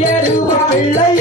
நல்ல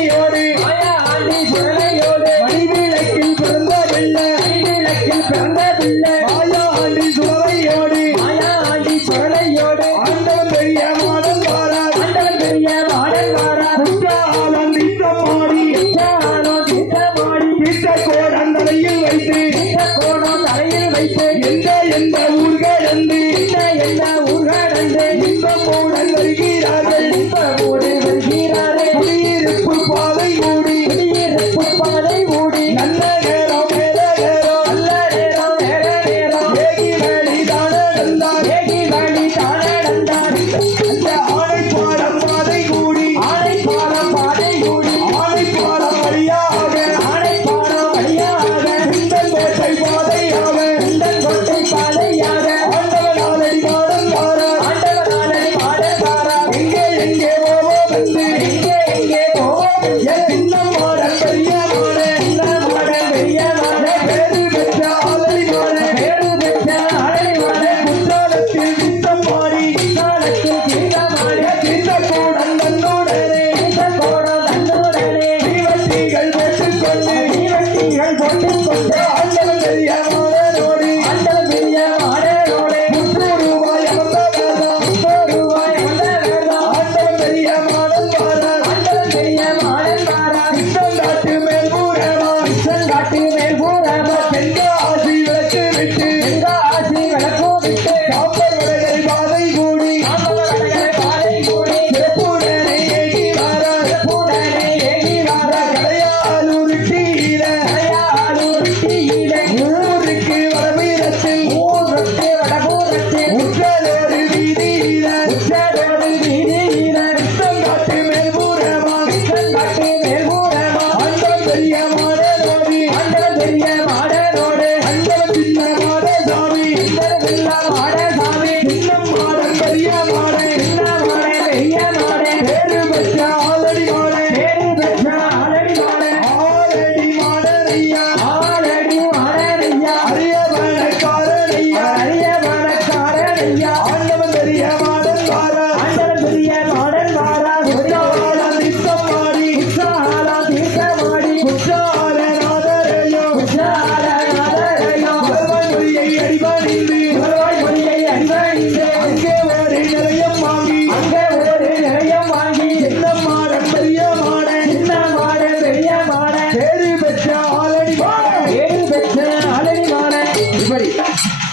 Hey,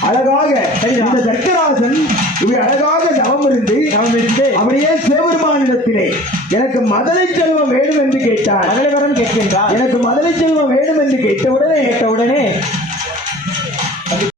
அழகாக இந்த சக்கராசன் இவை அழகாக தவம் இருந்து தவம் இருந்து அவனையே சிவபெருமானிடத்திலே எனக்கு மதுரை செல்வம் வேண்டும் என்று கேட்டார். மதுரைவரம் கேட்கின்றார். எனக்கு மதுரை செல்வம் வேண்டும் என்று கேட்டவுடனே கேட்டவுடனே